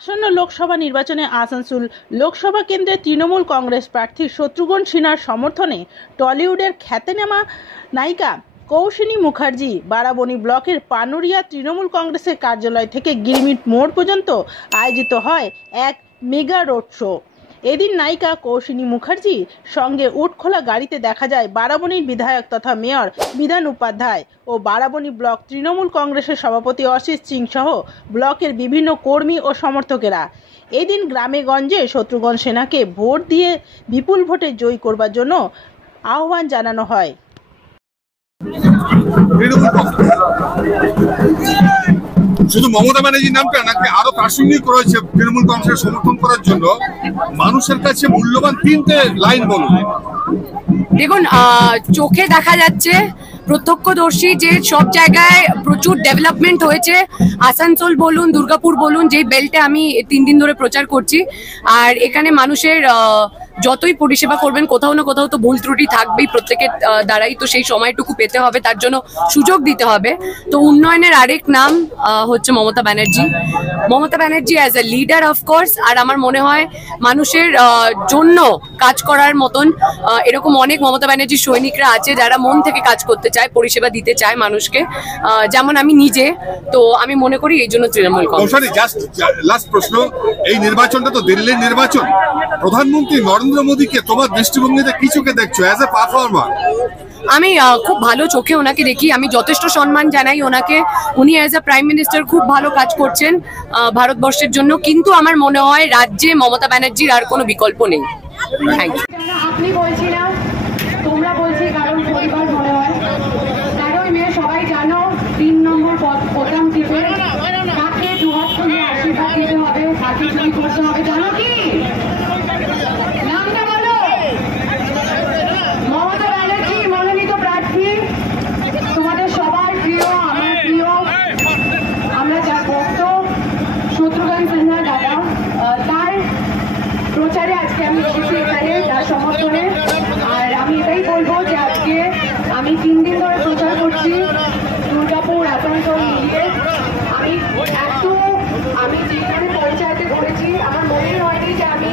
আসন্ন লোকসভা নির্বাচনে আসানসোল লোকসভা কেন্দ্রে তৃণমূল কংগ্রেস প্রার্থী শত্রুঘ্ন সিনহার সমর্থনে টলিউডের খ্যাতনামা নায়িকা কৌশিনী মুখার্জি বারাবণী ব্লকের পানুরিয়া তৃণমূল কংগ্রেসের কার্যালয় থেকে গিরিমিট মোড় পর্যন্ত আয়োজিত হয় এক মেগা রোড শো। এদিন নায়িকা কৌশিনী মুখার্জির সঙ্গে উটখোলা গাড়িতে দেখা যায় বারাবণীর বিধায়ক তথা মেয়র বিধান উপাধ্যায় ও বারাবণী ব্লক তৃণমূল কংগ্রেসের সভাপতি অসিত সিং সহ ব্লকের বিভিন্ন কর্মী ও সমর্থকেরা। এদিন গ্রামে গঞ্জে শত্রুঘ্ন সিনহাকে ভোট দিয়ে বিপুল ভোটে জয়ী করবার জন্য আহ্বান জানানো হয়। শুধু মমতা ব্যানার্জির নামটা নাকি আরো প্রাসঙ্গিক রয়েছে তৃণমূল কংগ্রেসের সমর্থন করার জন্য মানুষের কাছে মূল্যবান তিনটে লাইন বলুন। দেখুন, চোখে দেখা যাচ্ছে, প্রত্যক্ষদর্শী যে সব জায়গায় প্রচুর ডেভেলপমেন্ট হয়েছে। আসানসোল বলুন, দুর্গাপুর বলুন, যেই বেল্টে আমি 3 দিন ধরে প্রচার করছি, আর এখানে মানুষের যতই পরিষেবা করবেন কোথাও না কোথাও তো ভুল ত্রুটি থাকবেই প্রত্যেকের দ্বারাই, তো সেই সময়টুকু পেতে হবে, তার জন্য সুযোগ দিতে হবে। তো উন্নয়নের আরেক নাম হচ্ছে Mamata Banerjee. Mamata Banerjee as a leader of course, আর আমার মনে হয় মানুষের জন্য কাজ করার মতন এরকম অনেক মমতা ব্যানার্জির সৈনিকরা আছে যারা মন থেকে কাজ করতে চায়, পরিষেবা দিতে চায় মানুষকে, যেমন আমি নিজে। তো আমি মনে করি এই জন্য তৃণমূল কংগ্রেস। জাস্ট লাস্ট প্রশ্ন, এই নির্বাচনটা তো দিল্লির নির্বাচন, প্রধানমন্ত্রী নরেন্দ্র মোদীকে তোমার দৃষ্টিভঙ্গিতে কি চোখে দেখছো অ্যাজ এ পারফর্মার? আমি খুব ভালো চোখে ওনাকে দেখি, আমি যথেষ্ট সম্মান জানাই ওনাকে। উনি অ্যাজ এ প্রাইম মিনিস্টার খুব ভালো কাজ করছেন ভারতবর্ষের জন্য, কিন্তু আমার মনে হয় রাজ্যে মমতা ব্যানার্জির আর কোনো বিকল্প নেই। Thank you. আপনি বলছি না, তোমরা বলছি, কারণ পরিবার মনে হয় 13ই মে সবাই জানো 3 নম্বর প্রোগ্রাম টিপে তাকে দুহাত খুলে আশীর্বাদ দিতে হবে, তাকে চুরি করতে হবে, জানো কি নামটা বলো? মমতা ব্যানার্জি মনোনীত প্রার্থী, তোমাদের সবার প্রিয়, আমার প্রিয়, আমরা যা ভক্ত শত্রুঘ্ন সিনহা দাদা, তার প্রচারে আজকে আমি এসেছি এখানে তার সমর্থনে। আর আমি এটাই বলবো যে আজকে আমি 3 দিন ধরে প্রচার করছি দুর্গাপুর আসানসোল মিলিয়ে। আমি যেখানে পঞ্চায়েতে ঘুরেছি আমার মনে হয়নি যে আমি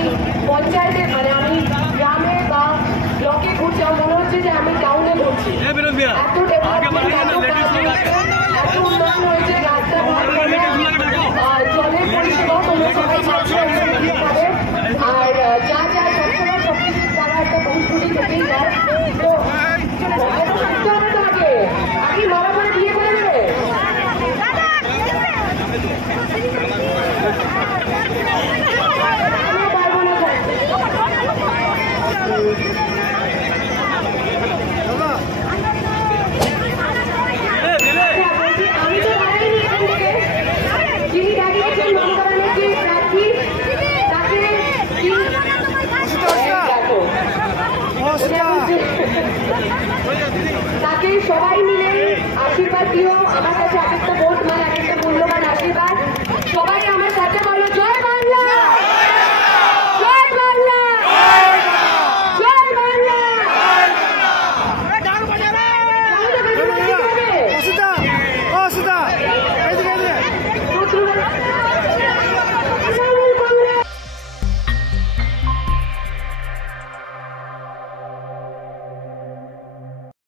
পঞ্চায়েতে, মানে আমি গ্রামে বা ব্লকে ঘুরছি, আমার মনে হচ্ছে যে আমি টাউনে ঘুরছি। এত ডেভেলপমেন্ট, এত উন্নয়ন হয়েছে, রাস্তাঘাট, জলের পরিষেবা, তোমরা সবাই পাবে। আর যা যা সবসময় সবকিছু তারা একটা বহুত্রুটি থেকেই যায়। তো থাকতে হবে তোমাকে, আগে মারা করে বিয়ে করে দেবে। পারবো না আমি তো দাঁড়াইনি এখান থেকে, যিনি দাঁড়িয়েছেন মমতা ব্যানার্জির প্রার্থী, তাকে সবাই মিলে আশীর্বাদ দিও। আমার কাছে একটা ভোট